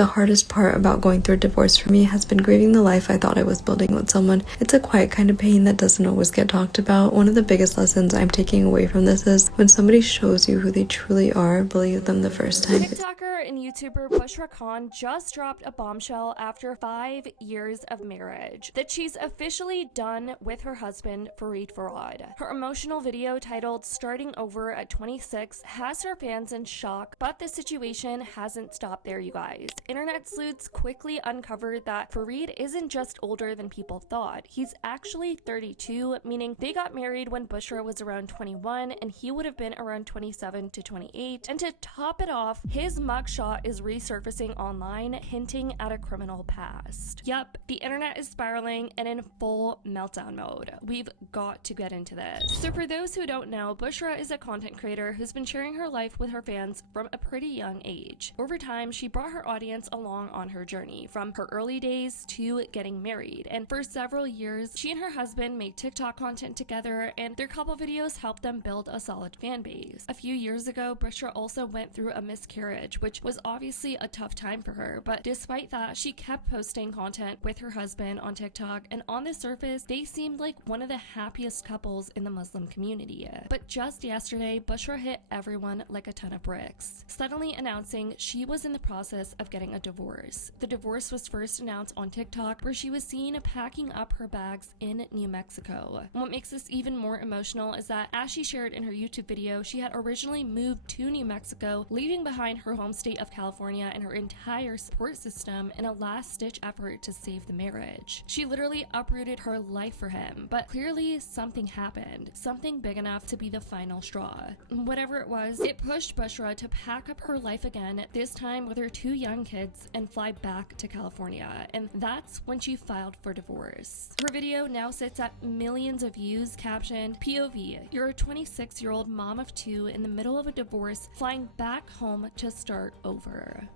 The hardest part about going through a divorce for me has been grieving the life I thought I was building with someone. It's a quiet kind of pain that doesn't always get talked about. One of the biggest lessons I'm taking away from this is when somebody shows you who they truly are, believe them the first time. TikToker and YouTuber Bushra just dropped a bombshell after 5 years of marriage that she's officially done with her husband Fareed Farhad. Her emotional video titled "Starting Over at 26" has her fans in shock, but the situation hasn't stopped there, you guys. Internet sleuths quickly uncovered that Fareed isn't just older than people thought. He's actually 32, meaning they got married when Bushra was around 21 and he would have been around 27 to 28. And to top it off, his mugshot is resurfacing online, hinting at a criminal past. Yep, the internet is spiraling and in full meltdown mode. We've got to get into this. So for those who don't know, Bushra is a content creator who's been sharing her life with her fans from a pretty young age. Over time, she brought her audience along on her journey, from her early days to getting married. And for several years, she and her husband made TikTok content together, and their couple videos helped them build a solid fan base. A few years ago, Bushra also went through a miscarriage, which was obviously a tough time for her, but despite that, she kept posting content with her husband on TikTok, and on the surface, they seemed like one of the happiest couples in the Muslim community. But just yesterday, Bushra hit everyone like a ton of bricks, suddenly announcing she was in the process of getting a divorce. The divorce was first announced on TikTok, where she was seen packing up her bags in New Mexico. And what makes this even more emotional is that, as she shared in her YouTube video, she had originally moved to New Mexico, leaving behind her home state of California and her entire support system in a last-ditch effort to save the marriage. She literally uprooted her life for him, but clearly something happened, something big enough to be the final straw. Whatever it was, it pushed Bushra to pack up her life again, this time with her 2 young kids, and fly back to California. And that's when she filed for divorce. Her video now sits at millions of views, captioned, "POV, you're a 26-year-old mom of 2 in the middle of a divorce, flying back home to start over."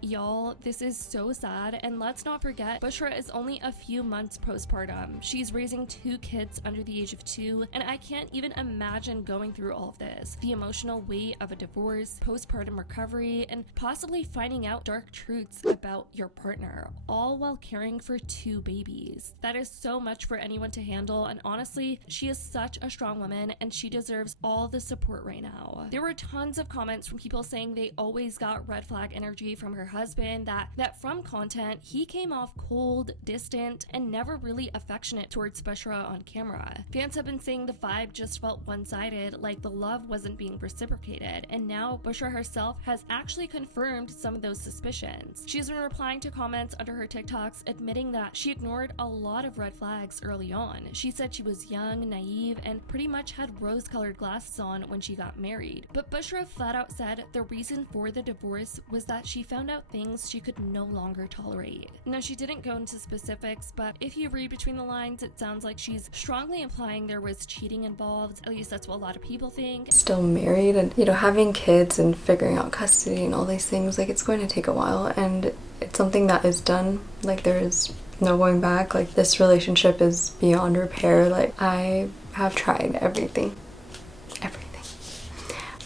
Y'all, this is so sad, and let's not forget, Bushra is only a few months postpartum. She's raising 2 kids under the age of 2, and I can't even imagine going through all of this. The emotional weight of a divorce, postpartum recovery, and possibly finding out dark truths about your partner, all while caring for 2 babies. That is so much for anyone to handle, and honestly, she is such a strong woman, and she deserves all the support right now. There were tons of comments from people saying they always got red flag energy from her husband, that from content, he came off cold, distant, and never really affectionate towards Bushra on camera. Fans have been saying the vibe just felt one-sided, like the love wasn't being reciprocated, and now Bushra herself has actually confirmed some of those suspicions. She's been replying to comments under her TikToks, admitting that she ignored a lot of red flags early on. She said she was young, naive, and pretty much had rose-colored glasses on when she got married. But Bushra flat out said the reason for the divorce was that she found out things she could no longer tolerate. Now, she didn't go into specifics, but if you read between the lines, it sounds like she's strongly implying there was cheating involved. At least that's what a lot of people think. Still married, and having kids and figuring out custody and all these things, like, it's going to take a while, and it's something that is done. Like, there is no going back. Like, this relationship is beyond repair. Like, I have tried everything.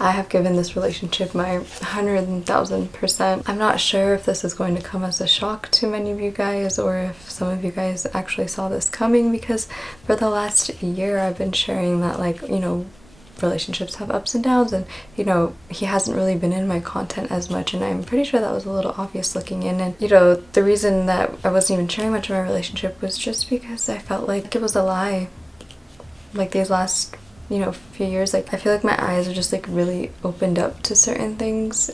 I have given this relationship my 100,000%. I'm not sure if this is going to come as a shock to many of you guys, or if some of you guys actually saw this coming, because for the last year I've been sharing that, like, relationships have ups and downs, and he hasn't really been in my content as much, and I'm pretty sure that was a little obvious looking in. And the reason that I wasn't even sharing much of my relationship was just because I felt like it was a lie. Like, these last few years, like, I feel like my eyes are just, like, really opened up to certain things,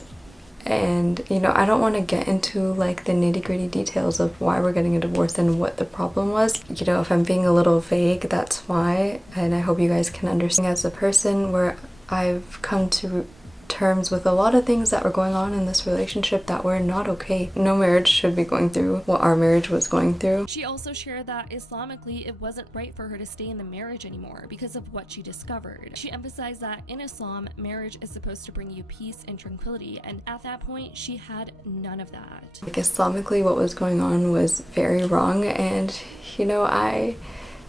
and I don't want to get into, like, the nitty-gritty details of why we're getting a divorce and what the problem was. If I'm being a little vague, that's why, and I hope you guys can understand. As a person, where I've come to terms with a lot of things that were going on in this relationship that were not okay. No marriage should be going through what our marriage was going through. She also shared that Islamically it wasn't right for her to stay in the marriage anymore because of what she discovered. She emphasized that in Islam, marriage is supposed to bring you peace and tranquility, and at that point she had none of that. Like, Islamically, what was going on was very wrong, and you know, I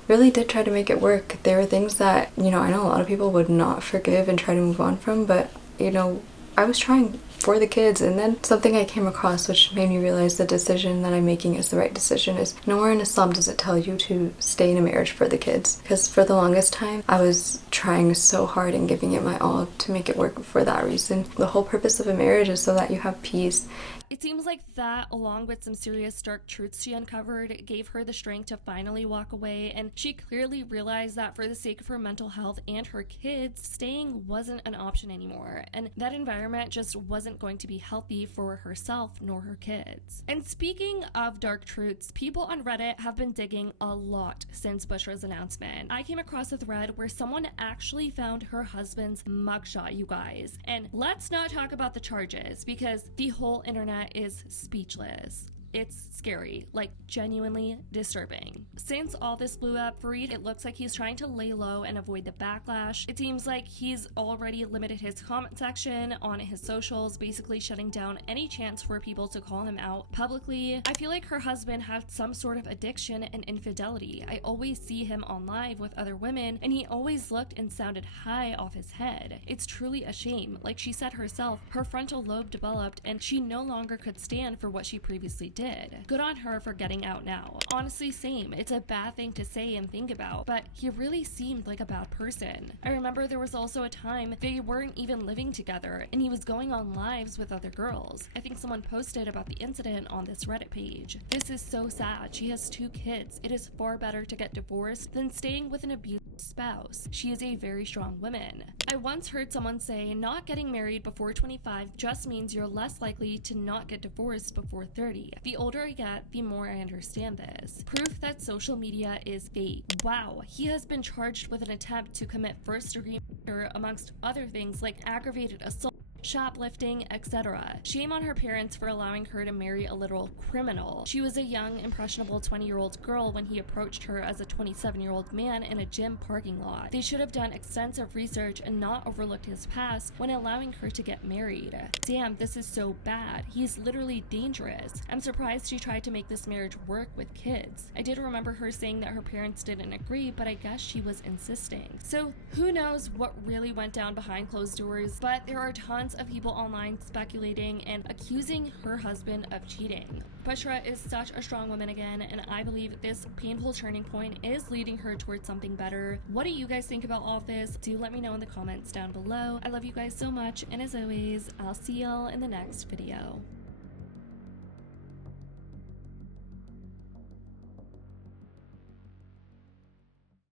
really did try to make it work. There were things that, you know, I know a lot of people would not forgive and try to move on from, but you know, I was trying for the kids. And then something I came across which made me realize the decision that I'm making is the right decision is nowhere in Islam does it tell you to stay in a marriage for the kids. Because for the longest time, I was trying so hard and giving it my all to make it work for that reason. The whole purpose of a marriage is so that you have peace. It seems like that, along with some serious dark truths she uncovered, gave her the strength to finally walk away, and she clearly realized that for the sake of her mental health and her kids, staying wasn't an option anymore, and that environment just wasn't going to be healthy for herself nor her kids. And speaking of dark truths, people on Reddit have been digging a lot since Bushra's announcement. I came across a thread where someone actually found her husband's mugshot, you guys, and let's not talk about the charges because the whole internet is speechless. It's scary, like genuinely disturbing. Since all this blew up, Fareed, it looks like he's trying to lay low and avoid the backlash. It seems like he's already limited his comment section on his socials, basically shutting down any chance for people to call him out publicly. I feel like her husband had some sort of addiction and infidelity. I always see him on live with other women, and he always looked and sounded high off his head. It's truly a shame. Like she said herself, her frontal lobe developed and she no longer could stand for what she previously did. Good on her for getting out now. Honestly, same. It's a bad thing to say and think about, but he really seemed like a bad person. I remember there was also a time they weren't even living together and he was going on lives with other girls. I think someone posted about the incident on this Reddit page. This is so sad. She has 2 kids. It is far better to get divorced than staying with an abusive spouse. She is a very strong woman. I once heard someone say not getting married before 25 just means you're less likely to not get divorced before 30. The older I get, the more I understand this. Proof that social media is fake. Wow, he has been charged with an attempt to commit first-degree murder amongst other things like aggravated assault, shoplifting, etc. Shame on her parents for allowing her to marry a literal criminal. She was a young, impressionable 20-year-old girl when he approached her as a 27-year-old man in a gym parking lot. They should have done extensive research and not overlooked his past when allowing her to get married. Damn, this is so bad. He's literally dangerous. I'm surprised she tried to make this marriage work with kids. I did remember her saying that her parents didn't agree, but I guess she was insisting. So who knows what really went down behind closed doors, but there are tons of people online speculating and accusing her husband of cheating. Bushra is such a strong woman again, and I believe this painful turning point is leading her towards something better. What do you guys think about all of this? Do let me know in the comments down below. I love you guys so much, and as always, I'll see y'all in the next video.